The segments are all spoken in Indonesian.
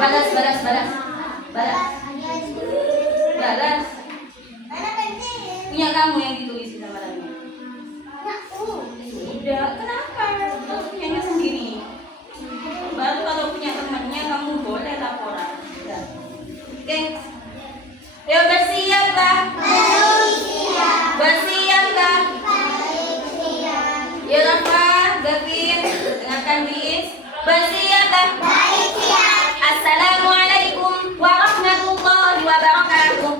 Balas, balas, balas. Balas. Balas. Punya kamu yang ditulis di lamarannya. Udah, kenapa? Kamu punyanya sendiri. Baru kalau punya temannya kamu boleh laporan. Udah. Oke. Ayo bersiaplah. Bersiaplah. Ya Rafa, Gavin, dengarkan bis. Bersiaplah. Assalamualaikum warahmatullahi wabarakatuh.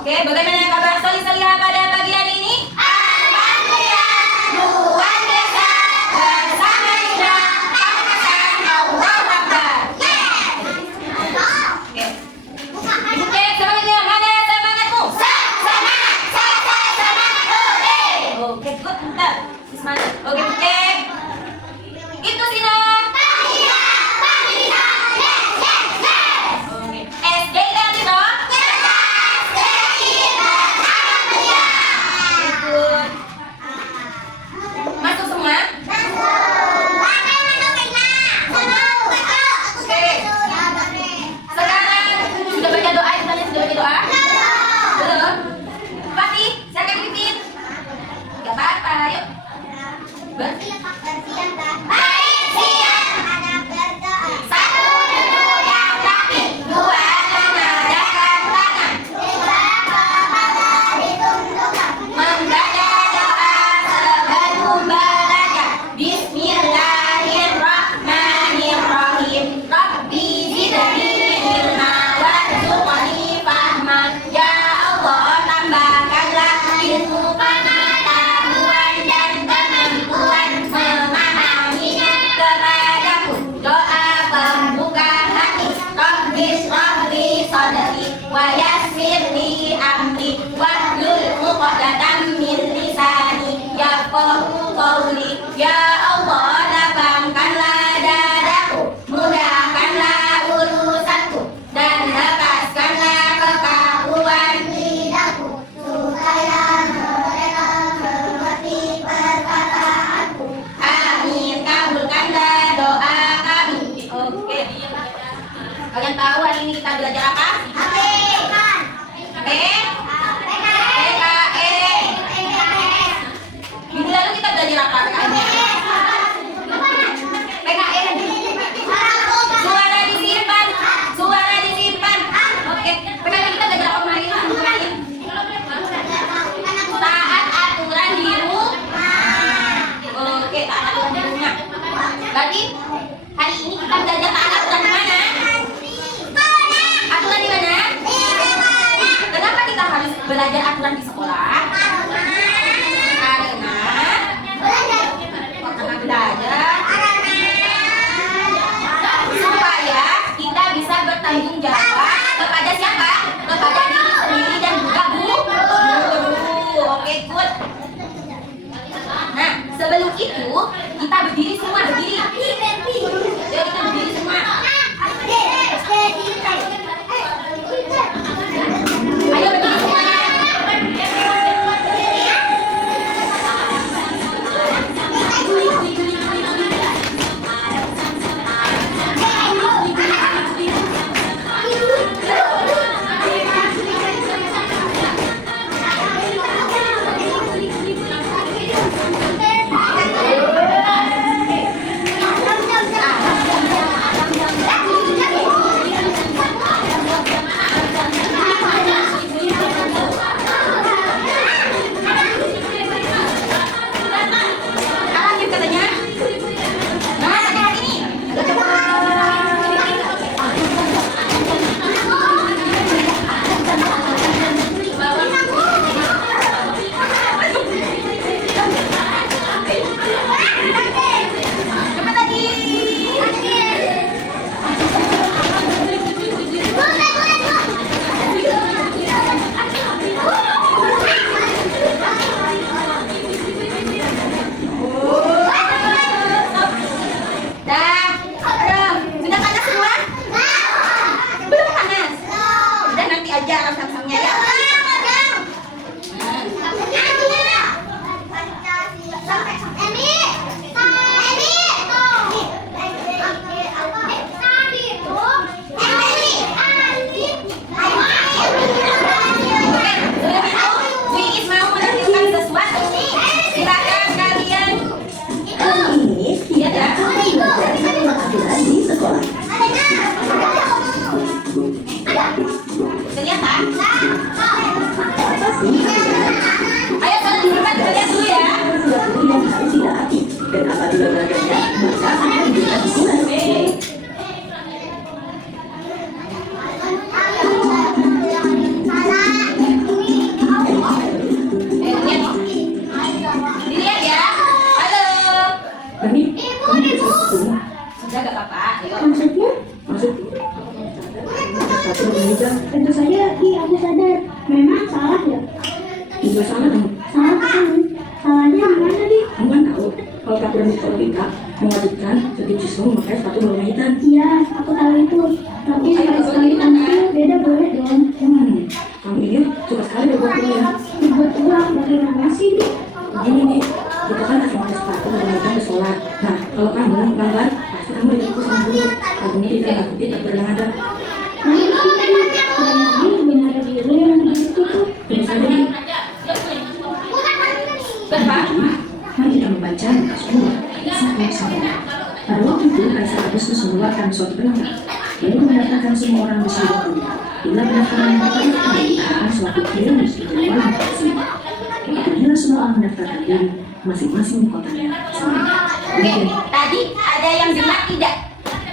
Oke, bagaimana kabar Solih-Solihah pada pagi hari ini? Luar biasa. Bersama Indra, Pakistan, Allahu Akbar. Oke. Oke, semangatnya mana semangatmu? Oke, good, bentar. Semangat. Oke, oke. Itu Sina. Oke. SD kan Sina? Good. Masuk semua? Oke. Sekarang sudah baca doa, semuanya sudah baca doa? Belum? Fatih, silakan dipimpin. Gak apa-apa, yuk. Satu dulu yang rapi, dua menadahkan tangan, membaca doa sebelum belajar. Bismillahirrahmanirrahim. Rabbi zidni ilma warzuqni fahma. Ya Allah, tambahkanlah ilmu pengetahuan dan kemampuan memahaminya kepadaku. Doa pembuka hati. Rabbi shrahli sadri wa yassirli amri wahlul 'uqdatam min lisani yafqahu qawli. Ya Allah, lapangkanlah dadaku, mudahkanlah urusanku, dan lepaskanlah kekakuan lidahku, supaya mereka mengerti perkataanku. Amin. Kabulkanlah doa kami. Oke. Kalian tahu hari ini kita belajar apa? PKN. Minggu lalu kita belajar apa PKN-nya? PKN. Suara disimpan. Suara disimpan. Oke. PKN kita belajar apa kemarin? Taat aturan di rumah. Oke, taat aturan di rumah. Berarti hari ini kita belajar taat aturan di mana? Aturan di mana? Kenapa kita harus belajar aturan di sekolah? Karena belajar supaya kita bisa bertanggung jawab kepada siapa? Kepada diri sendiri dan juga guru. Oke, good. Nah, sebelum itu kita berdiri semua, berdiri. Yuk kita berdiri semua. Ayo berdiri semua. Memang salah ya? Juga salah dong. Salah kan? Salahnya mana nih? Kamu kan tahu kalau peraturan di sekolah kita mewajibkan setiap siswa memakai sepatu berwarna hitam. Iya, aku tahu itu. Tapi sekali tampil beda boleh dong. Kamu ini suka sekali berbuat ya. Dibuat uang bagaimana sih? Begini nih, kita kan harus memakai sepatu berwarna hitam ke sekolah. Nah, kalau kamu melanggar, pasti kamu ditipu sama guru. Kamu ini tidak aktif atau yang ada. Belum ada biru yang gitu tuh. Tentu saja nih, Berapa? mari kita membaca Lukas 2:1-9. Pada waktu itu Kaisar Agustus mengeluarkan suatu perintah, yaitu mendaftarkan semua orang di seluruh dunia. Bila pendaftaran yang pertama kali akan suatu Quirinius di Jerusalem. Begitu bila semua orang mendaftarkan diri, masing-masing di kotanya. Oke, tadi ada yang dengar tidak?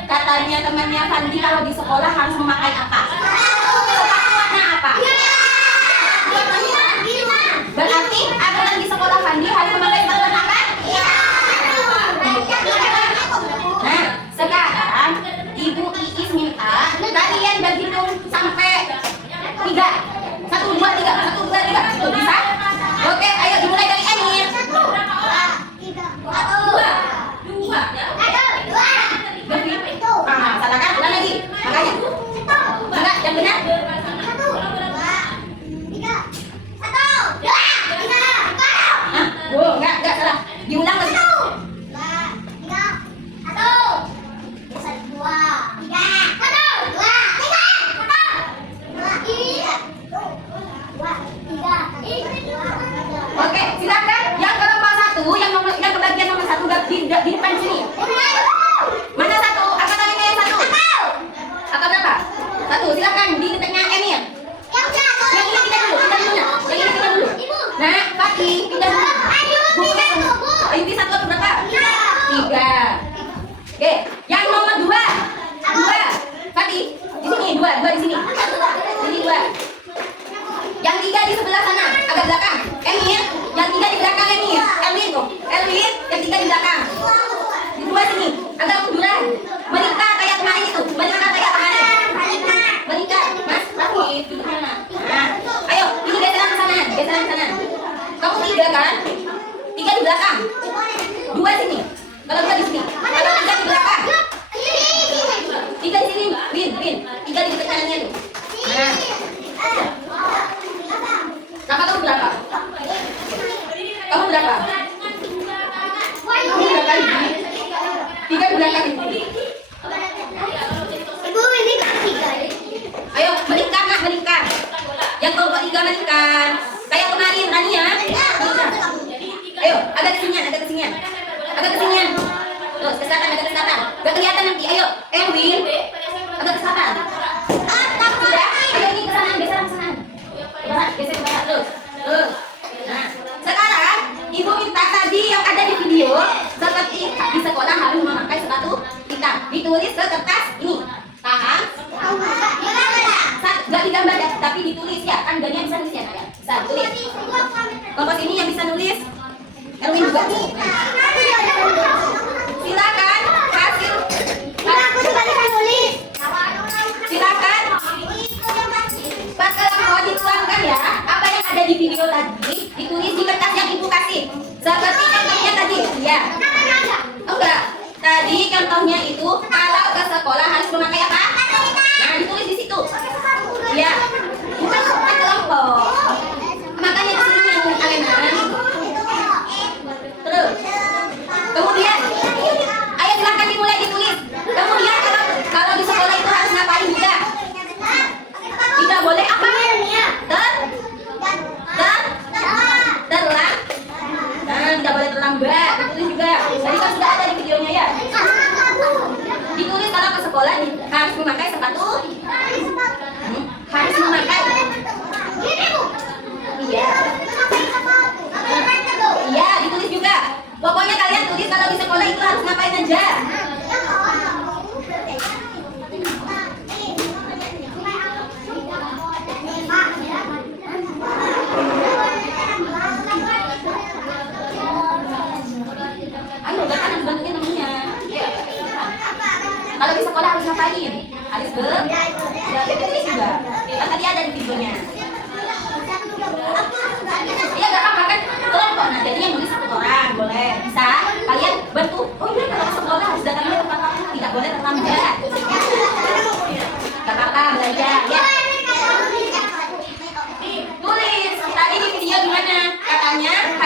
Katanya temannya Fandi kalau di sekolah harus memakai apa? Sepatu warna apa? Berarti aturan di sekolah Fandi harus memakai sepatu warna apa? Nah, sekarang Ibu Iis minta kalian berhitung sampai 3. 1, 2, 3, 1, 2, 3. Itu bisa? Oke, ayo dimulai dari Emir. 1, 2, 2. Ah, salah kan? Ulang lagi. Makanya. Enggak, yang benar. Oh, enggak salah. Diulang lagi. Oke, silakan. Yang kelompok 1, yang kebagian nomor 1 di depan sini. Mana 1? Angkat tangannya yang 1. Angkat berapa? 1, silakan di tengah Emir. Yang ini kita dulu, nah. Yang ini kita dulu. Nah, Fatih, pindah dulu. Ayo di 1 berapa? 3. Oke, yang nomor 2. 2. Fatih, di sini 2 di sini. Sini 2. Yang 3 di sebelah sana, agak belakang. Emir, yang 3 di belakang Emir. Elwin tuh. Elwin, yang 3 di belakang. Di 2 sini, agak munduran. Melingkar kayak kemarin itu. Melingkar kayak kemarin. Melingkar, Mas. Rafif, di mana? Nah, ayo, ini geseran ke sana, geseran ke sana. Kamu 3 kan? 3 di belakang. 2 sini. Kalau 2 di sini. Kalau 3 di belakang. 3 di sini, Win. 3 di dekat kanannya tuh. Nah. Berapa kamu berapa? Kamu berapa? Kamu berapa ini? 3 di belakang ini. Ayo melingkar nak, melingkar. Yang kelompok 3 melingkar. Kayak kemarin Rania. Ayo agak kesinian. Agak kesinian. Terus ke selatan, agak ke selatan. Gak kelihatan nanti. Ayo Erwin. Agak ke selatan. Sudah? Ayo ini ke sana, geser ke sana. Geser ke sana terus. Nah, sekarang Ibu minta tadi yang ada di video seperti di sekolah harus memakai sepatu hitam. Ditulis ke kertas ini. Paham? Gak digambar tapi ditulis ya. Kan Dania bisa nulis ya, Naya? Bisa tulis. Kelompok ini yang bisa nulis Erwin juga. Silakan hasil. Silakan. Pas kalian mau dituangkan ya, apa yang ada di video tadi ditulis di kertas yang Ibu kasih. Seperti contohnya tadi, ya. Enggak. Tadi contohnya itu kalau ke sekolah harus memakai apa? Nah, ditulis di situ. Ya. Bukan kelompok. Makanya di sini yang kalian. Terus. Kemudian, ayo silakan dimulai ditulis. Kemudian kalau di sekolah itu harus ngapain juga? Tidak boleh apa? Terlambat. Nah, tidak boleh terlambat. Ditulis juga. Tadi kan sudah ada di videonya ya. Ditulis kalau ke sekolah harus memakai sepatu. Harus memakai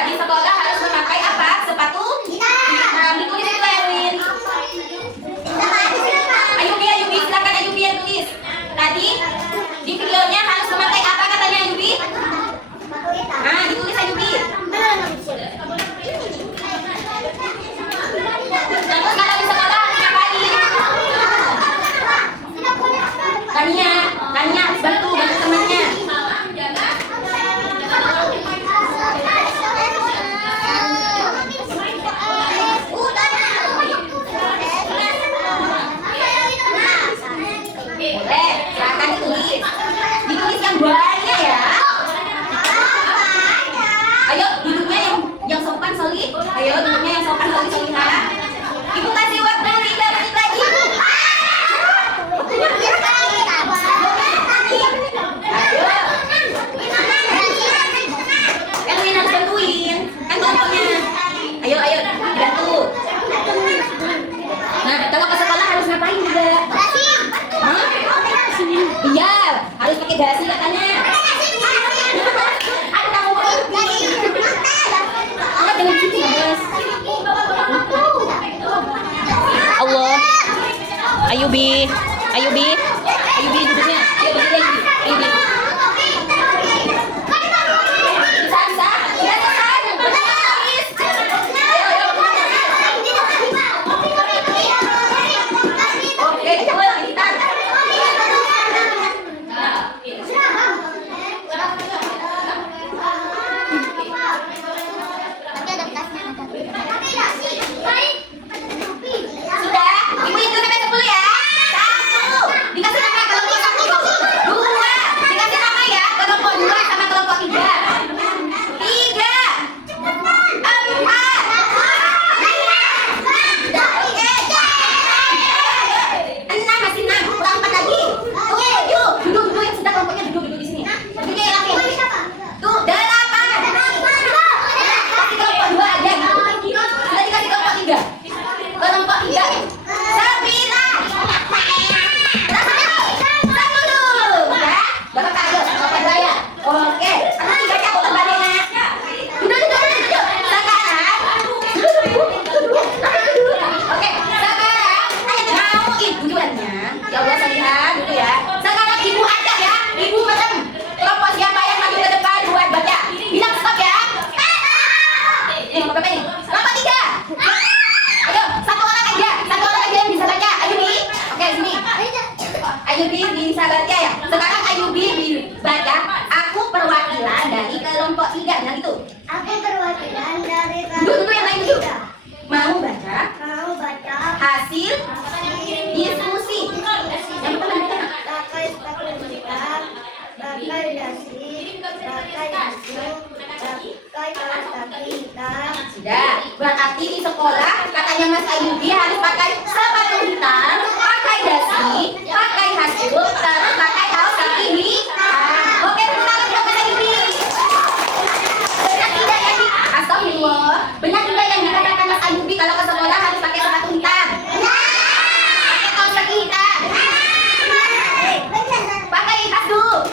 Kakak di sekolah harus memakai apa? Sepatu hitam. Ditulis itu Erwin. Ayubi, silakan Ayubi yang tulis. Tadi di videonya harus memakai apa katanya Ayubi? Nah, ditulis Ayubi. Terus kalau di sekolah harus ngapain? Tania harus bantu temannya. Boleh, silakan ditulis yang banyak ya. Ayo duduknya yang sopan solid. Ayo duduknya yang sopan solid solihah. Ibu kasih waktu 3 menit lagi. Ayo. Erwin harus bantuin. Kan kelompoknya. Ayo bantu. Nah, kalau ke sekolah harus ngapain juga? Hah? Iya, harus pakai dasi katanya. Allah. Ayubi duduknya. Ayo berdiri Ayubi. Bisa. Oke, coba kita. Sudah, ibu hitung sampai 10 ya. 1, dikasih nama kelompok 1. 2, dikasih nama ya kelompok 2 sama kelompok 3. 3, 4, 6, masih 6, kurang 4 lagi. 7, duduk yang sudah kelompoknya duduk di sini. Duduknya yang rapi. Tuh, 8. Kasih kelompok 2 aja. Sudah dikasih kelompok 3. Kelompok 3. 9. 10. Ya. Bapak kagak kelompok 2 ya. Oke. Sama 3 nya kok kembalinya. Duduk. Sekarang. Oke. Sekarang mau ibu jualannya. Ya Allah salihan dulu ya. Sekarang ibu ajak ya. Ibu merem. Kelompok siapa yang maju ke depan buat baca. Bilang stop ya. Ini kelompok ini. Kelompok 3. Ayo, satu orang aja yang bisa baca. Ayubi, oke sini. Ayubi bisa baca ya. Sekarang Ayubi baca. Aku perwakilan dari kelompok 3. Nah gitu. Aku perwakilan dari Dulu yang lain dulu. Mau baca mau baca hasil diskusi. Yang pertama baca. bakai dasi, bakai hasil, bakai kata kita. Sudah. Berarti di sekolah katanya Mas Ayubi harus pakai sepatu hitam, pakai dasi, pakai hasil, terus pakai kaos kaki hitam. Oke, tepuk tangan buat Mas Ayubi. Benar tidak ya? Astagfirullah. Benar tidak yang dikatakan Mas Ayubi kalau ke sekolah harus pakai sepatu hitam? Pakai kaos kaki hitam. Pakai tas dulu.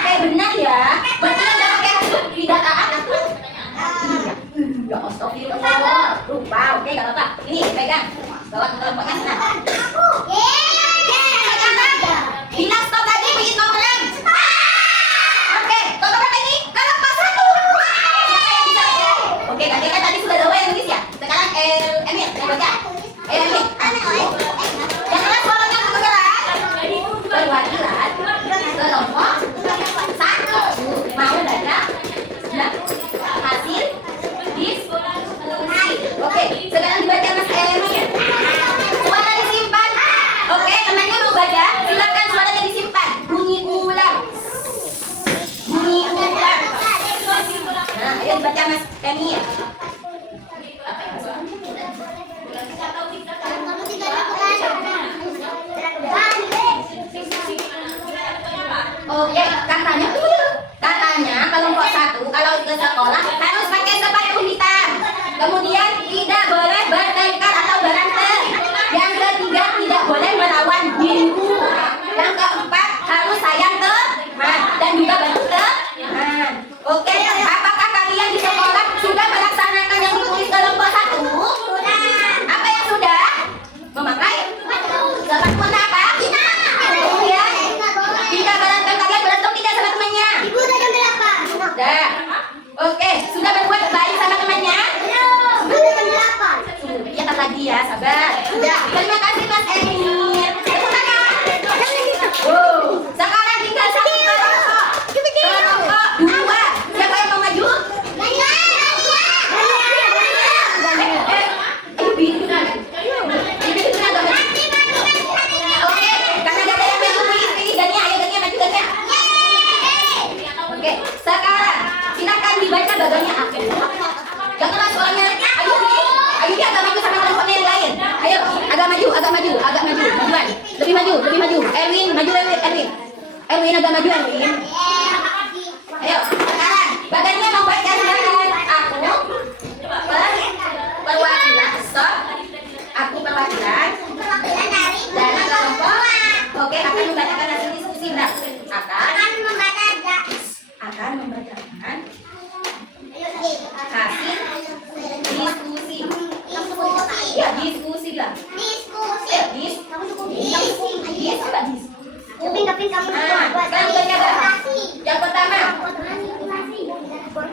Oke, benar ya. Berarti yang nggak pakai tas tidak taat aku. Ya astagfirullah. Lupa, oke gak apa-apa. Ini pegang. Bawa ke kelompoknya sana. Bilang stop lagi, bikin kamu menang. Oke, kelompok berapa ini? Kelompok 1. Siapa yang bisa baca? Oke, tadi kan tadi sudah Dawa yang nulis ya. Sekarang Emil yang baca. Ayo Emil. Yang kelas suaranya kedengeran. Perwakilan kelompok 1. Mau baca? Nah, hasil diskusi. Oke, sekarang dibaca Mas Emil. Suara disimpan. Oke, temannya mau baca? Silakan suaranya disimpan. Bunyi ulang. Nah, ayo dibaca Mas Emil. Oke, katanya kelompok 1 kalau ke sekolah harus pakai sepatu hitam. Kemudian tidak boleh bertengkar atau berantem. Yang ketiga tidak boleh melawan guru. Yang keempat harus sayang teman dan juga bantu teman. Oke, apakah kalian di sekolah Dah. Oke, sudah berbuat baik sama temannya? Lihat lagi ya, sabar. Sudah. Terima kasih Mas Emir. Tepuk tangan. Sekarang tinggal satu kelompok. Kelompok 2. Siapa yang mau maju? Oke, karena gak ada yang maju, pilih Gania. Ayo Gania, maju Gania. Oke, sekarang silakan dibaca bagannya apa? Gak keras suaranya. Ayo agak maju sama kelompoknya yang lain. Ayo, agak maju, majuan. Lebih maju. Erwin, maju Erwin. Erwin agak maju Erwin. Ayo, sekarang bagannya mau baca silakan. Aku perwakilan dan kelompok. Oke, akan membacakan hasil diskusi. Akan membacakan hasil diskusi. Ya, diskusi lah. Yang pertama.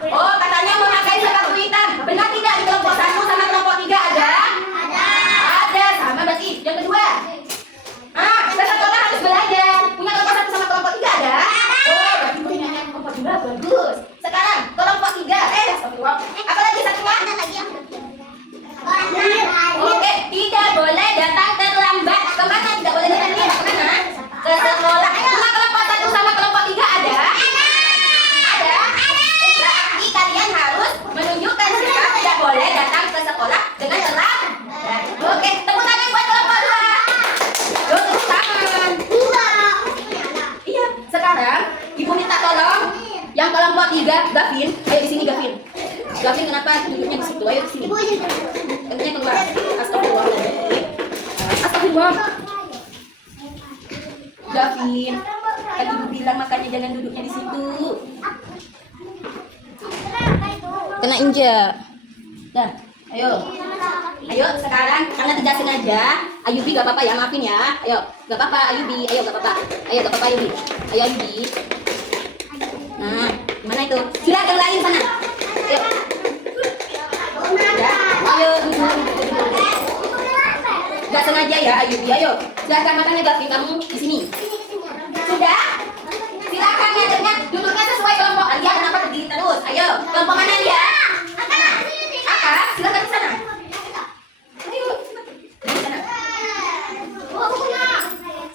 Oh, katanya memakai sepatu hitam. Benar tidak di kelompok 1 sama kelompok 3 ada? Ada, sama berarti. Yang kedua. Sekolah harus belajar. Punya kelompok 1 sama kelompok 3 ada? Oh, berarti punya kelompok 2 bagus. Sekarang kelompok 3. Apa lagi satunya? Oke, tidak boleh datang terlambat. Kemana tidak boleh datang terlambat? Ke sekolah. Punya kelompok 1 sama kelompok 3 ada? Ada. Berarti kalian harus menunjukkan sikap tidak boleh datang ke sekolah dengan terlambat. Oke, tepuk tangan buat kelompok 2. Tepuk tangan. Iya, sekarang Ibu minta tolong yang kelompok 3, Gavin. Ayo di sini Gavin. Gavin kenapa duduknya di situ? Ayo di sini. Tentunya keluar. Astagfirullah. Gavin, tadi Ibu bilang makanya jangan duduknya di situ. Kena injak. Dah, ayo. Ayo sekarang karena tidak sengaja, Ayubi gak apa-apa ya, maafin ya. Ayo, gak apa-apa Ayubi. Ayo gak apa-apa. Ayo gak apa-apa Ayubi. Ayo Ayubi. Nah, mana itu? Sudah yang lain sana. Ayo. Ya, ayo. Gak sengaja ya Ayubi. Ayo. Silakan makanya Gavin kamu di sini. Sudah? Silakan ya, duduknya sesuai kelompok. Alia kenapa berdiri terus? Ayo, kelompok mana dia? Kakak, silakan di sana. Ayo, di sana.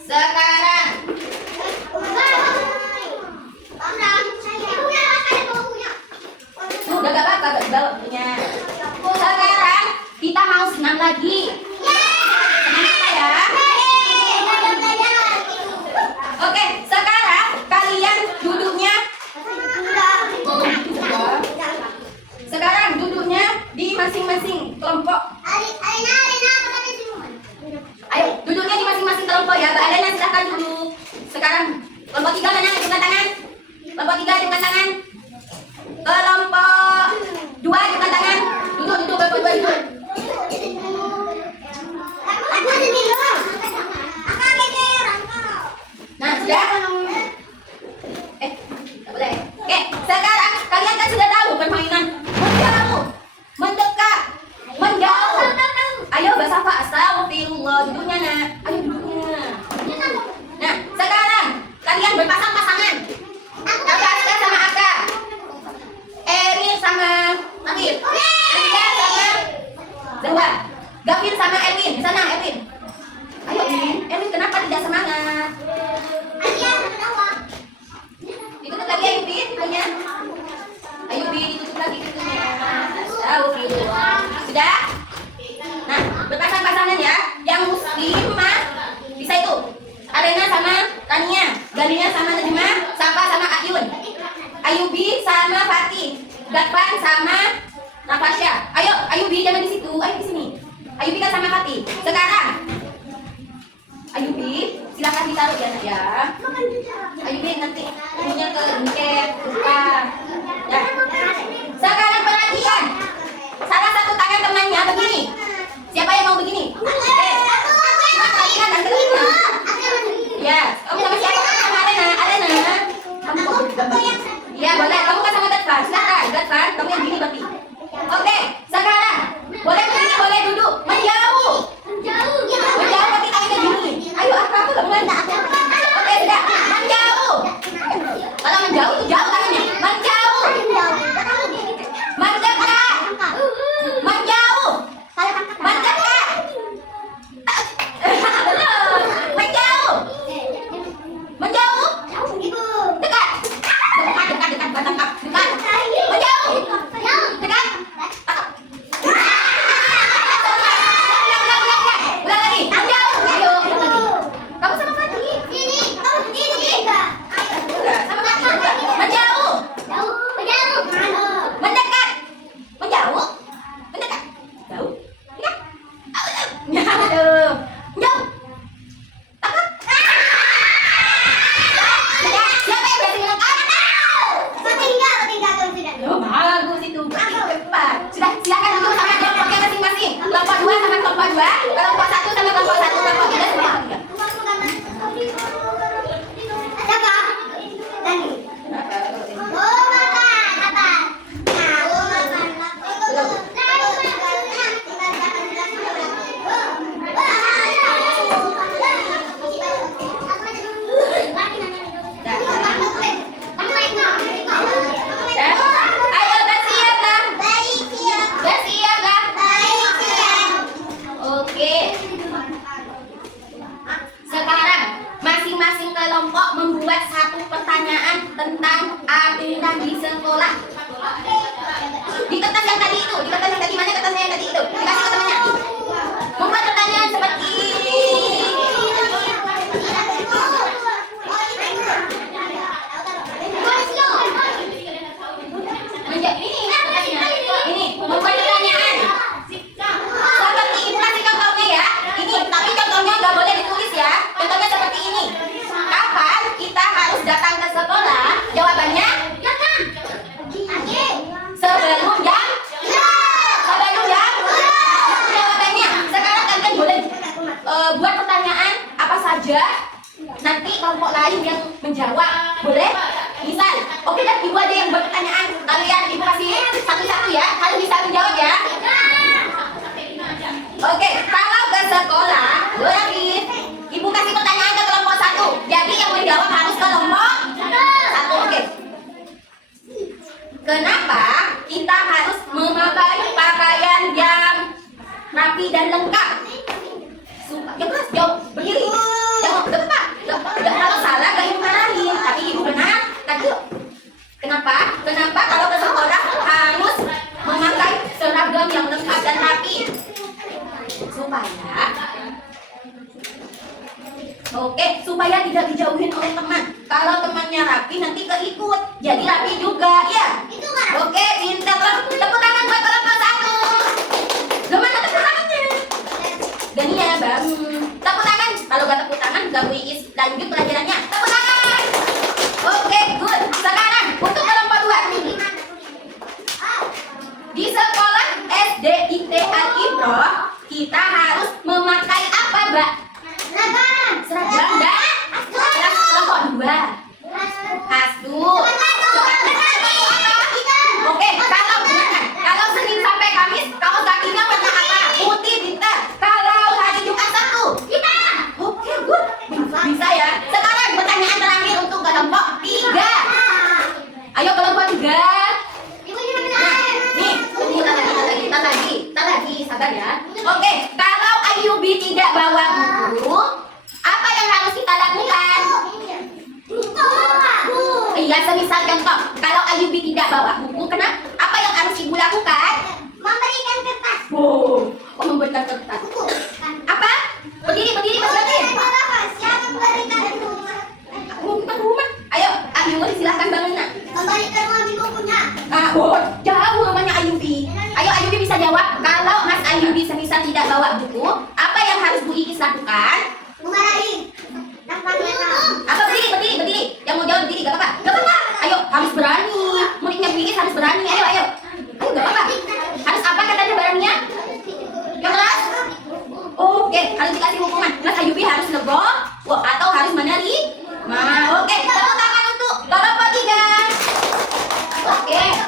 Sekarang. Sudah gak apa-apa, bawa punya. Sekarang kita mau senam lagi. Senam apa ya? Oke, sekarang kalian duduknya. Sekarang duduknya di masing-masing kelompok. Ayo, duduknya di masing-masing kelompok ya. Mbak Alena silahkan duduk. Sekarang kelompok 3 mana? Hitungan tangan. Kelompok 3 hitungan tangan. Kelompok 2 hitungan tangan. Duduk kelompok 2 duduk. Nah, sudah? Tak boleh. Oke, sekarang kalian kan sudah tahu permainan menjauh, mendekat, menjauh. Ayo bersama astagfirullah, duduknya nak. Ayo duduknya. Nah, sekarang kalian berpasang-pasangan. Kakak sama Aka. Erin sama Amir. Anda sama Zawa. Gavin sama Erwin. Di sana Erwin. Ayo Erwin. Erwin kenapa tidak semangat? Ditutup lagi Ayubi pintunya. Ayubi ditutup lagi pintunya. Astagfirullah. Sudah? Nah, berpasang-pasangan ya. Yang muslimah bisa itu. Alena sama Tania, Galina sama Najma, Safa sama Ayun, Ayubi sama Fatih, Gatpan sama Natasha. Ayo, Ayubi jangan di situ. Ayo di sini. Ayubi kan sama Fatih. Sekarang Ayubi silakan ditaruh ya nak ya. Ayubi nanti punya ke bingkai lupa. Ya. Sekarang perhatikan. Salah satu tangan temannya begini. Siapa yang mau begini? Perhatikan dan terima. Ya, kamu sama siapa? Sama Alena. Alena. Kamu kok bergambar? Iya boleh. Kamu kan sama Gadfar, silakan. Gadfar, kamu yang gini berarti. Oke, sekarang boleh berdiri, boleh duduk. Menjauh. Menjauh tapi tangannya gini. Ayo, aku gabungan. Oke, sudah. Menjauh. Kalau menjauh itu jauh tangannya. Menjauh. Mendekat. Menjauh. Mendekat. Menjauh. Menjauh. Dekat. Dekat. Dekat. Menjauh. Dekat. Ulang lagi. Menjauh. Ayo. Kamu sama Fadi. Sama Fadi. Menjauh. Mendekat. Menjauh. Mendekat. Jauh. Dekat. Aduh. Jauh. Takut. Siapa yang berani mendekat? Oh, bagus itu. Cepat. Sudah, silakan duduk sama kelompoknya masing-masing. Kelompok 2 sama kelompok 2, kelompok 1 sama kelompok 1, kelompok 3 sama kelompok 3. Ayo, bersiap kan? Bersiap kan? Oke. Sekarang masing-masing kelompok membuat satu pertanyaan tentang aturan di sekolah. Di kertas yang tadi itu, di kertas yang tadi, mana kertasnya yang tadi itu? Dikasih ke temannya. Membuat pertanyaan seperti ini membuat pertanyaan seperti ini. Kasih contohnya ya. Ini, tapi contohnya nggak boleh ditulis ya. Contohnya seperti ini. Kapan kita harus datang ke sekolah? Jawabannya sebelum jam. Sebelum jam. Jawabannya. Sekarang kalian boleh buat pertanyaan apa saja. Nanti kelompok lain yang menjawab. Boleh? Misal, oke dah, ibu aja yang buat pertanyaan. Kalian ibu kasih satu-satu ya. Kalian bisa menjawab ya. Oke, kalau ke sekolah, berarti ibu kasih pertanyaan ke kelompok 1. Jadi yang menjawab harus kelompok 1. Oke. Kenapa kita harus memakai pakaian yang rapi dan lengkap? Ya mas, jauh berdiri. Jauh, betul pak. Kalau salah gak ibu marahin, tapi ibu benar. Tadi kenapa? Kenapa kalau ke sekolah harus memakai seragam yang lengkap dan rapi? Supaya tidak dijauhin oleh teman. Kalau temannya rapi nanti keikut, jadi rapi juga, ya. Oke, pintar. Tepuk tangan buat kelompok 1. Gimana tepuk tangannya? Gani ya bang. Tepuk tangan. Kalau gak tepuk tangan, gak boleh lanjut pelajarannya. Tepuk tangan. Oke, good. Sekarang untuk kelompok 2. Di sekolah SD ITE Al-Ibrah kita harus memakai apa, Mbak? Seragam dan kelompok 2. Kasut. Oke, kalau Senin sampai Kamis kaos kakinya warna apa? Putih, pintar. Kalau hari Jumat Sabtu? Oke, good. Bisa ya. Sekarang pertanyaan terakhir untuk kelompok 3. Ayo kelompok 3. Nih, lagi, sabar ya. Oke, kalau Ayubi tidak bawa buku, apa yang harus kita lakukan? Iya, semisal contoh, kalau Ayubi tidak bawa buku, apa yang harus ibu lakukan? Memberikan kertas. Oh, memberikan kertas. Apa? Berdiri, Siapa memberikan rumah? Bukan rumah. Ayo, Ayubi silahkan bangun. Memberikan rumah bukunya. Jauh rumahnya Ayubi. Ayo Ayubi bisa jawab. Kalau Mas Ayubi semisal tidak bawa buku, apa yang harus Bu Ikis lakukan? Memarahi. Apa berdiri? Yang mau jawab berdiri, gak apa-apa. Ayo, harus berani. Muridnya Bu Ikis harus berani. Ayo, gak apa-apa. Harus apa katanya beraninya? Yang keras? Oke, harus dikasih hukuman. Mas Ayubi harus legowo atau harus menerima. Oke, tepuk tangan untuk kelompok 3. Oke.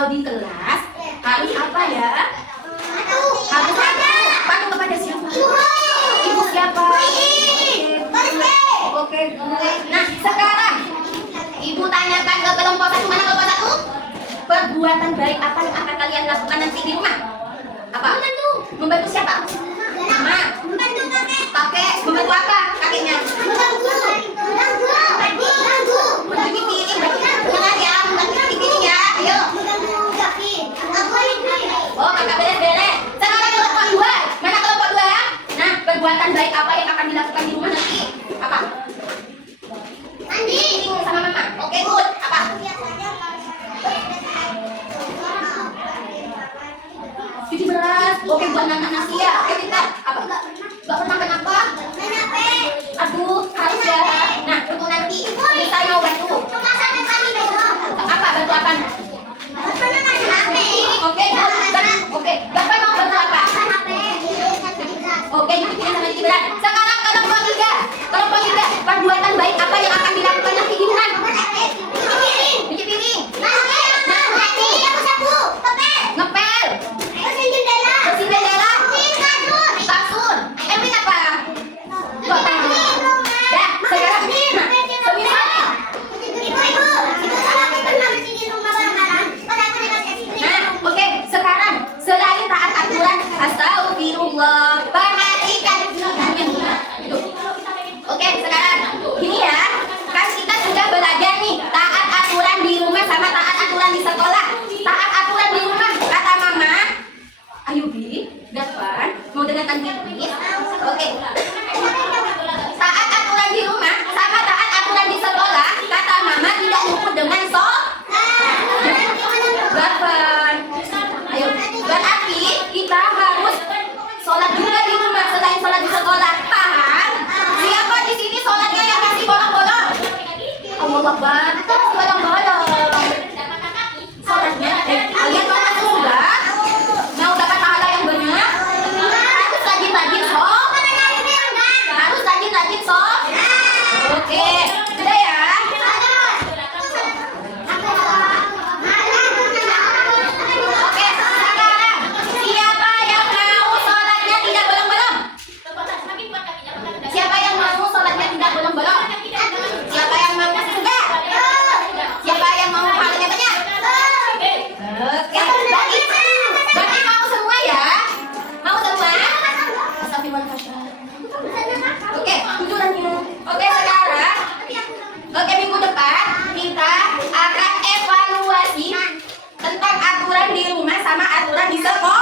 kalau di kelas harus apa ya? Harus patuh kepada siapa? Ibu siapa? Oke, gue. Nah, sekarang ibu tanyakan ke kelompok satu. Mana kelompok satu? Perbuatan baik apa yang akan kalian lakukan nanti di rumah? Apa? Membantu siapa? Mama. Kakek. Membantu apa kakeknya? Mencuci piring. Benar ya, mencuci piring ya. Ayo. Oh, kakak beres-beres. Sekarang kelompok dua. Mana kelompok dua? Nah, perbuatan baik apa yang akan dilakukan di rumah nanti? Apa? Mandi sama mama. Oke, good. Apa? Cuci beras. Oke, buat anak nasi ya. Oke, pintar. Apa? Gak pernah kenapa? Aduh, harus ya. Nah, untuk nanti kita mau bantu. Apa? Bantu apa? Oke, oke. Bapak mau bantu apa? Oke, nyuci piring sama cuci beras. Sekarang kelompok tiga. Kelompok tiga. Perbuatan baik apa yang akan dilakukan nanti di rumah? Cuci piring. Ngepel. Bersihin jendela. Kasur. Emin apa? Dah, sekarang semisal. Nah, oke, sekarang selain taat aturan, astagfirullah, perhatikan. Oke, sekarang gini ya, kan kita sudah belajar nih taat aturan di rumah sama taat aturan di sekolah. Taat aturan di rumah, kata mama. Ayo Bi, depan, mau dengarkan please. Oke. Taat aturan di rumah sama taat aturan di sekolah, kata mama tidak luput dengan Depan. Ayo, berarti kita harus sholat juga di rumah selain sholat di sekolah. Paham? Siapa di sini sholatnya yang masih bolong-bolong? Allahu Akbar. Bolong-bolong. Sholatnya, kalian mau masuk surga? Mau dapat pahala yang banyak? Harus rajin-rajin sholat. Harus rajin-rajin sholat. Oke, sudah ya. Oke, sekarang siapa yang mau sholatnya tidak bolong-bolong? Siapa yang mau sholatnya tidak bolong-bolong? Siapa yang mau masuk surga? Siapa yang mau pahalanya banyak? Oke, berarti mau semua ya? Mau semua? Astagfirullahaladzim. Oke, tujuannya. Oke, sekarang. Oke, minggu depan kita akan evaluasi tentang aturan di rumah sama aturan di sekolah.